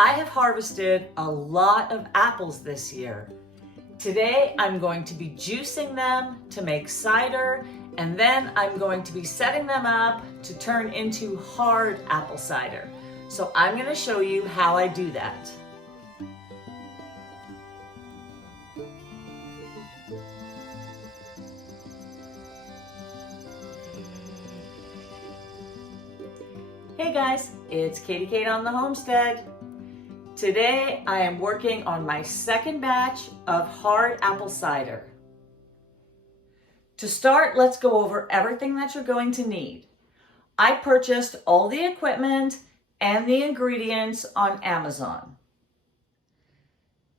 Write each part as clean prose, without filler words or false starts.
I have harvested a lot of apples this year. Today I'm going to be juicing them to make cider, and then I'm going to be setting them up to turn into hard apple cider. So I'm going to show you how I do that. Hey guys, it's Katie Kate on the Homestead. Today I am working on my second batch of hard apple cider. To start, let's go over everything that you're going to need. I purchased all the equipment and the ingredients on Amazon.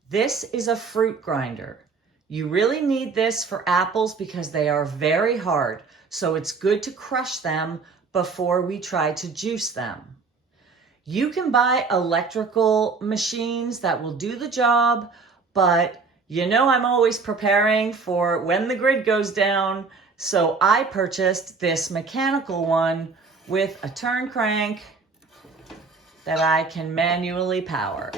This is a fruit grinder. You really need this for apples because they are very hard, so it's good to crush them before we try to juice them. You can buy electrical machines that will do the job, but you know I'm always preparing for when the grid goes down, so I purchased this mechanical one with a turn crank that I can manually power.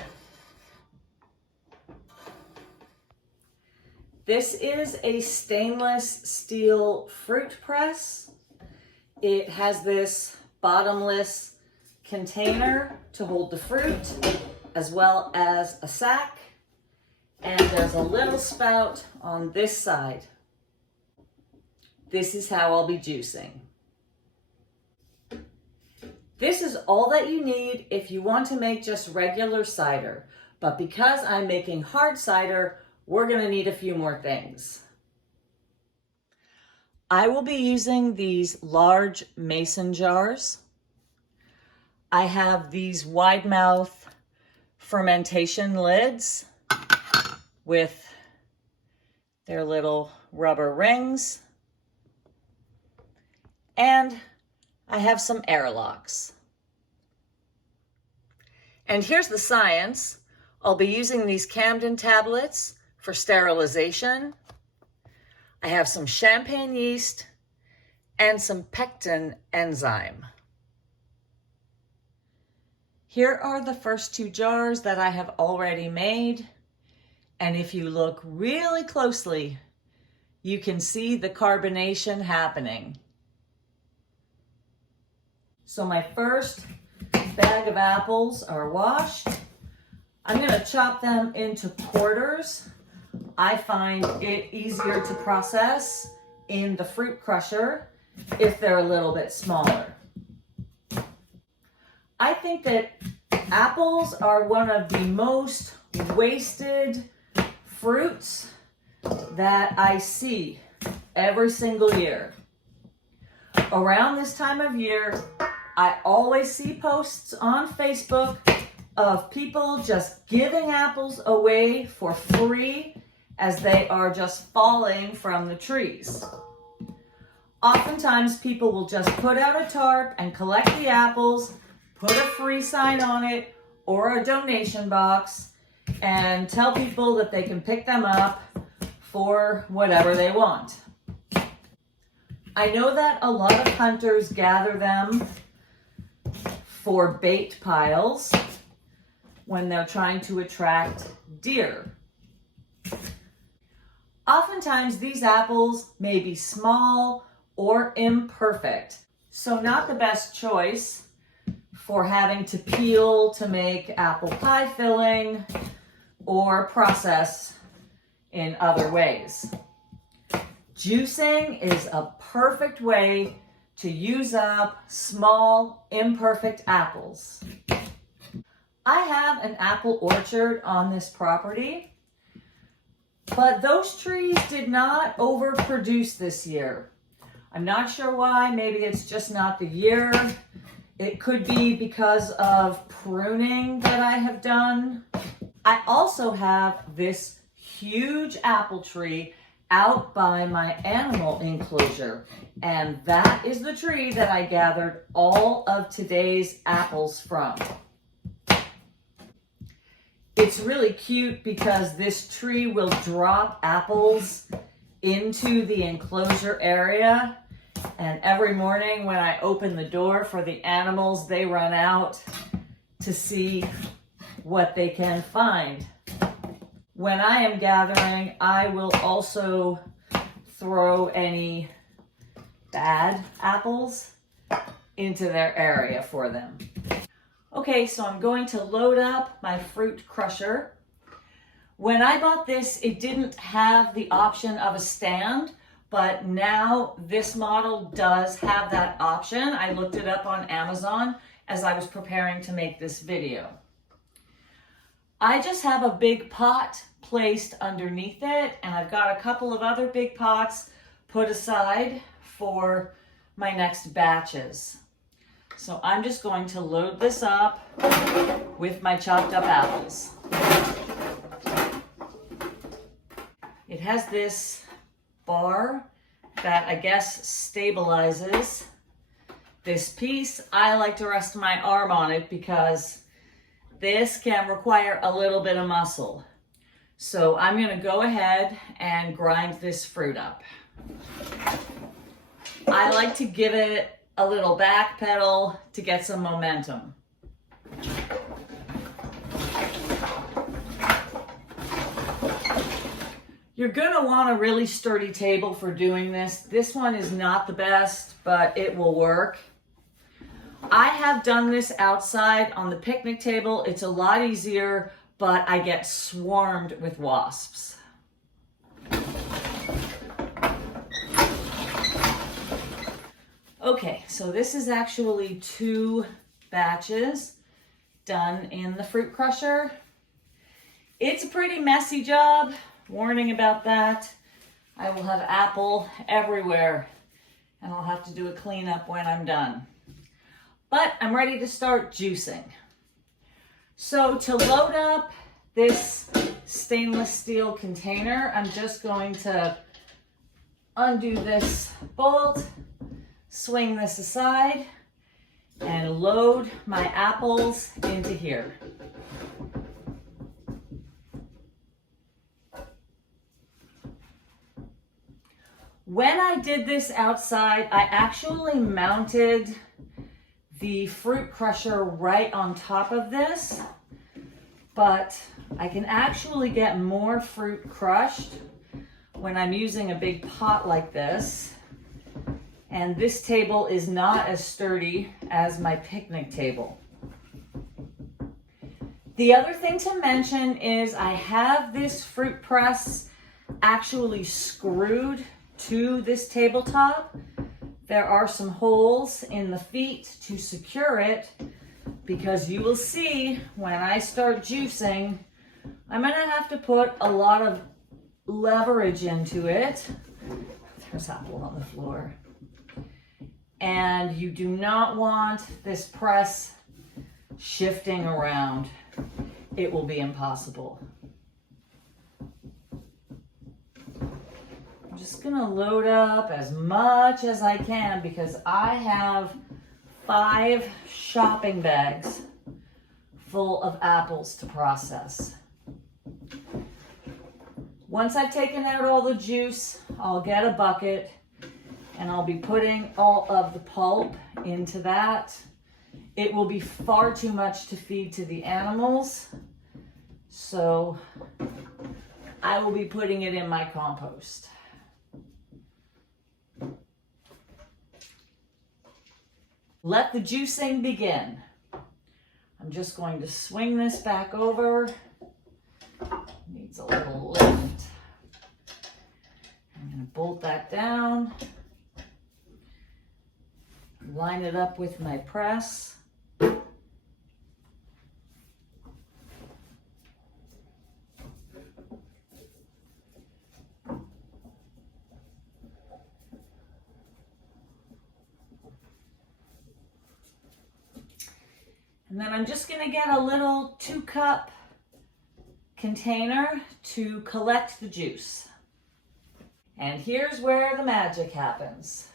This is a stainless steel fruit press. It has this bottomless container to hold the fruit, as well as a sack, and there's a little spout on this side. This is how I'll be juicing. This is all that you need if you want to make just regular cider, but because I'm making hard cider, we're going to need a few more things. I will be using these large mason jars. I have these wide mouth fermentation lids with their little rubber rings. And I have some airlocks. And here's the science. I'll be using these Camden tablets for sterilization. I have some champagne yeast and some pectin enzyme. Here are the first two jars that I have already made. And if you look really closely, you can see the carbonation happening. So my first bag of apples are washed. I'm going to chop them into quarters. I find it easier to process in the fruit crusher if they're a little bit smaller. I think that apples are one of the most wasted fruits that I see every single year. Around this time of year, I always see posts on Facebook of people just giving apples away for free as they are just falling from the trees. Oftentimes people will just put out a tarp and collect the apples, put a free sign on it or a donation box, and tell people that they can pick them up for whatever they want. I know that a lot of hunters gather them for bait piles when they're trying to attract deer. Oftentimes these apples may be small or imperfect, so not the best choice for having to peel to make apple pie filling or process in other ways. Juicing is a perfect way to use up small, imperfect apples. I have an apple orchard on this property, but those trees did not overproduce this year. I'm not sure why. Maybe it's just not the year. It could be because of pruning that I have done. I also have this huge apple tree out by my animal enclosure, and that is the tree that I gathered all of today's apples from. It's really cute because this tree will drop apples into the enclosure area. And every morning when I open the door for the animals, they run out to see what they can find. When I am gathering, I will also throw any bad apples into their area for them. Okay, so I'm going to load up my fruit crusher. When I bought this, it didn't have the option of a stand, but now this model does have that option. I looked it up on Amazon as I was preparing to make this video. I just have a big pot placed underneath it, and I've got a couple of other big pots put aside for my next batches. So I'm just going to load this up with my chopped up apples. It has this bar that I guess stabilizes this piece. I like to rest my arm on it because this can require a little bit of muscle. So I'm going to go ahead and grind this fruit up. I like to give it a little back pedal to get some momentum. You're gonna want a really sturdy table for doing this. This one is not the best, but it will work. I have done this outside on the picnic table. It's a lot easier, but I get swarmed with wasps. Okay, so this is actually 2 batches done in the fruit crusher. It's a pretty messy job, warning about that. I will have apple everywhere and I'll have to do a cleanup when I'm done. But I'm ready to start juicing. So to load up this stainless steel container, I'm just going to undo this bolt, swing this aside, and load my apples into here. When I did this outside, I actually mounted the fruit crusher right on top of this, but I can actually get more fruit crushed when I'm using a big pot like this. And this table is not as sturdy as my picnic table. The other thing to mention is I have this fruit press actually screwed to this tabletop. There are some holes in the feet to secure it because you will see when I start juicing, I'm gonna have to put a lot of leverage into it. There's apple on the floor. And you do not want this press shifting around. It will be impossible. I'm just gonna load up as much as I can because I have 5 shopping bags full of apples to process. Once I've taken out all the juice, I'll get a bucket and I'll be putting all of the pulp into that. It will be far too much to feed to the animals, so I will be putting it in my compost. Let the juicing begin. I'm just going to swing this back over. Needs a little lift. I'm going to bolt that down. Line it up with my press. And then I'm just going to get a little 2-cup container to collect the juice. And here's where the magic happens.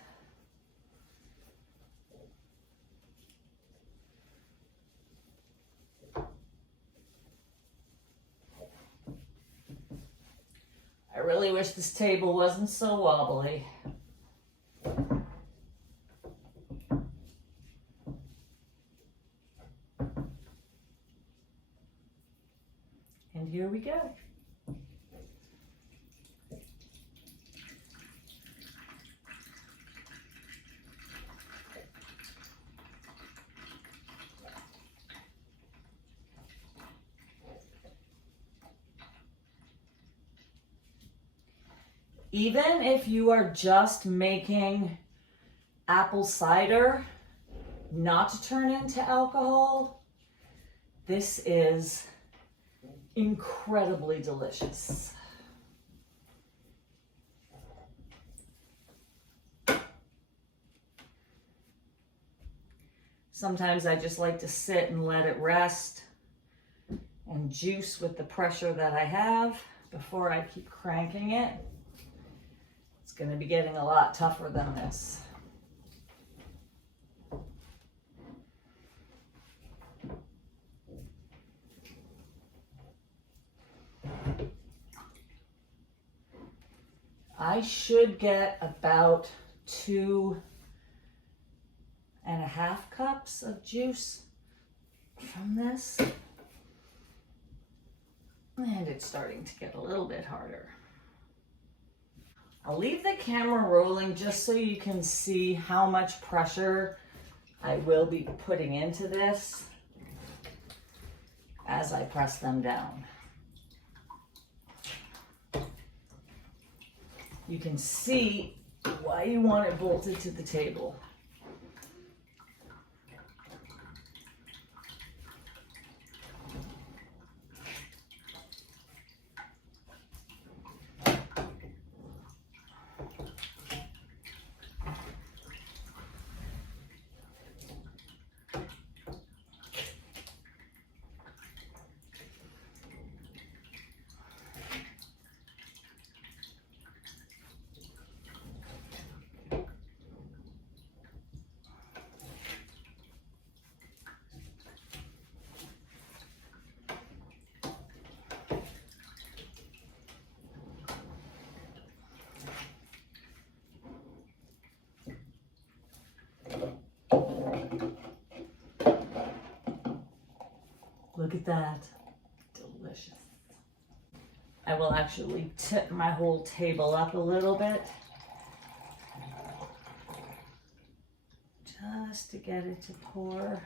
I really wish this table wasn't so wobbly. And here we go. Even if you are just making apple cider, not to turn into alcohol, this is incredibly delicious. Sometimes I just like to sit and let it rest and juice with the pressure that I have before I keep cranking it. It's going to be getting a lot tougher than this. I should get about 2.5 cups of juice from this. And it's starting to get a little bit harder. I'll leave the camera rolling just so you can see how much pressure I will be putting into this as I press them down. You can see why you want it bolted to the table. Look at that, delicious. I will actually tip my whole table up a little bit just to get it to pour.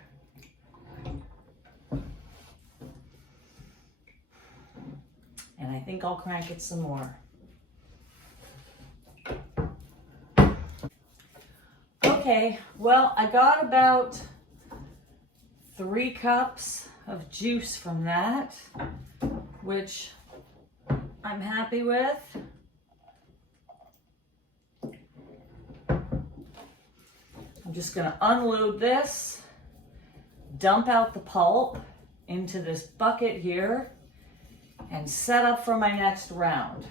And I think I'll crank it some more. Okay, well, I got about 3 cups of juice from that, which I'm happy with. I'm just going to unload this, dump out the pulp into this bucket here, and set up for my next round.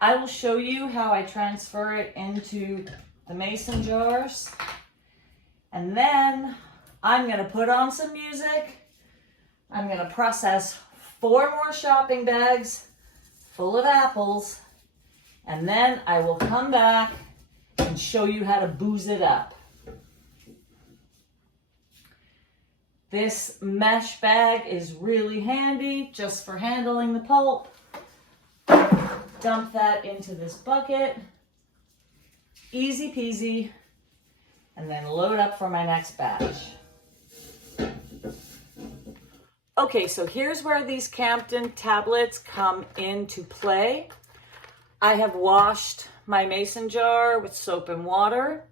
I will show you how I transfer it into the mason jars, and then I'm going to put on some music. I'm going to process 4 more shopping bags full of apples, and then I will come back and show you how to booze it up. This mesh bag is really handy just for handling the pulp. Dump that into this bucket. Easy peasy. And then load up for my next batch. Okay, so here's where these Campden tablets come into play. I have washed my mason jar with soap and water,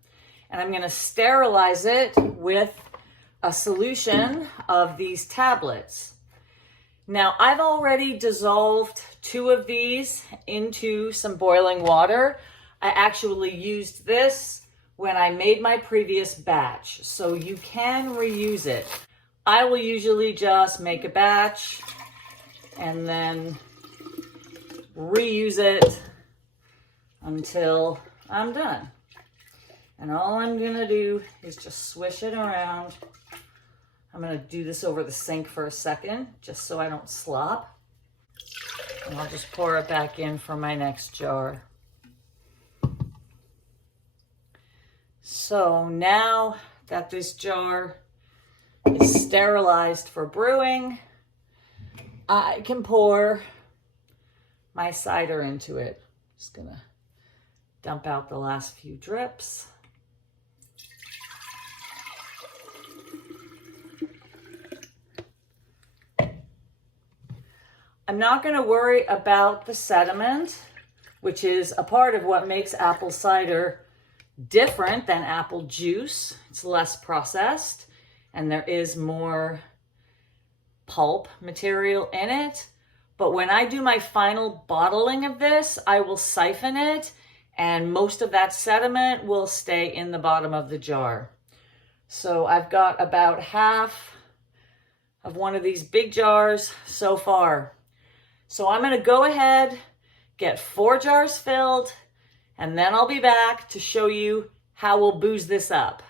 and I'm going to sterilize it with a solution of these tablets. Now, I've already dissolved 2 of these into some boiling water. I actually used this when I made my previous batch, so you can reuse it. I will usually just make a batch and then reuse it until I'm done. And all I'm gonna do is just swish it around. I'm gonna do this over the sink for a second, just so I don't slop. And I'll just pour it back in for my next jar. So now that this jar is sterilized for brewing, I can pour my cider into it. Just gonna dump out the last few drips. I'm not going to worry about the sediment, which is a part of what makes apple cider different than apple juice. It's less processed and there is more pulp material in it. But when I do my final bottling of this, I will siphon it and most of that sediment will stay in the bottom of the jar. So I've got about half of one of these big jars so far. So I'm going to go ahead, get 4 jars filled, and then I'll be back to show you how we'll booze this up.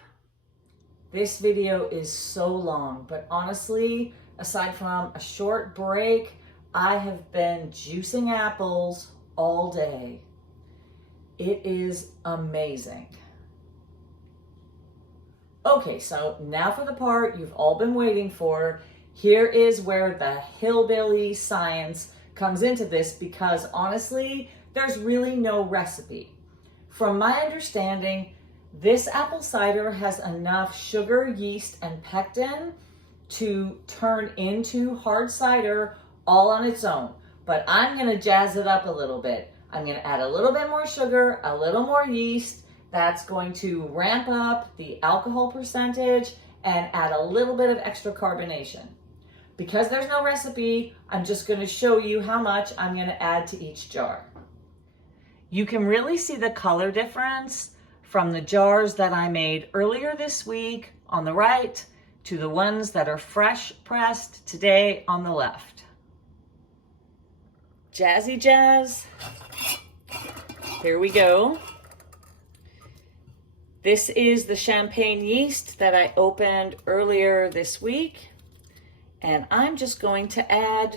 This video is so long, but honestly, aside from a short break, I have been juicing apples all day. It is amazing. Okay, so now for the part you've all been waiting for. Here is where the hillbilly science comes into this, because honestly, there's really no recipe. From my understanding, this apple cider has enough sugar, yeast, and pectin to turn into hard cider all on its own. But I'm gonna jazz it up a little bit. I'm gonna add a little bit more sugar, a little more yeast. That's going to ramp up the alcohol percentage and add a little bit of extra carbonation. Because there's no recipe, I'm just going to show you how much I'm going to add to each jar. You can really see the color difference from the jars that I made earlier this week on the right to the ones that are fresh pressed today on the left. Jazzy jazz. Here we go. This is the champagne yeast that I opened earlier this week. And I'm just going to add,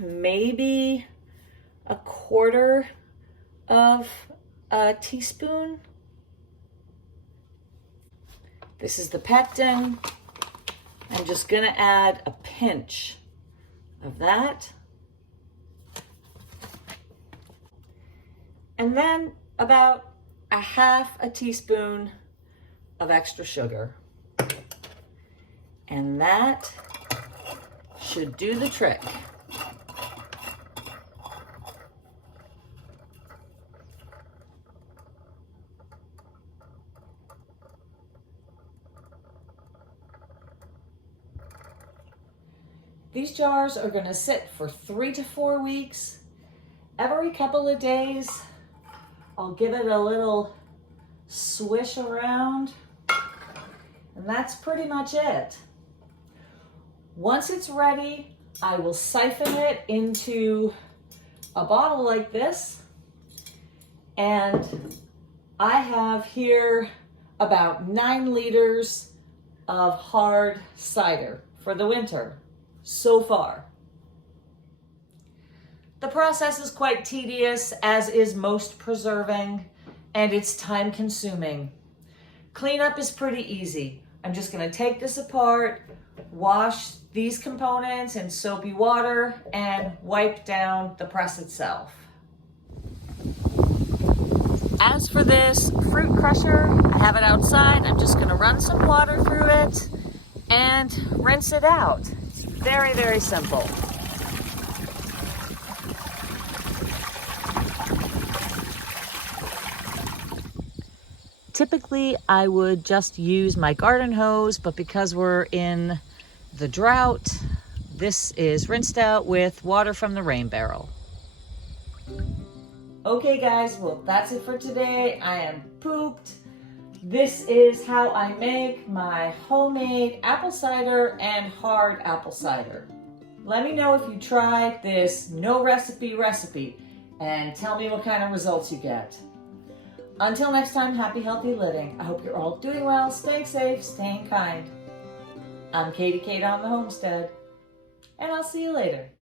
maybe a quarter of a teaspoon. This is the pectin. I'm just gonna add a pinch of that. And then about a half a teaspoon of extra sugar. And that should do the trick. These jars are going to sit for 3 to 4 weeks. Every couple of days, I'll give it a little swish around, and that's pretty much it. Once it's ready, I will siphon it into a bottle like this. And I have here about 9 liters of hard cider for the winter so far. The process is quite tedious, as is most preserving, and it's time consuming. Cleanup is pretty easy. I'm just going to take this apart, wash these components in soapy water, and wipe down the press itself. As for this fruit crusher, I have it outside. I'm just going to run some water through it and rinse it out. It's very, very simple. Typically, I would just use my garden hose, but because we're in the drought, this is rinsed out with water from the rain barrel. Okay guys, well that's it for today. I am pooped. This is how I make my homemade apple cider and hard apple cider. Let me know if you tried this no recipe and tell me what kind of results you get. Until next time, happy, healthy living. I hope you're all doing well, staying safe, staying kind. I'm Katie Kate on the Homestead, and I'll see you later.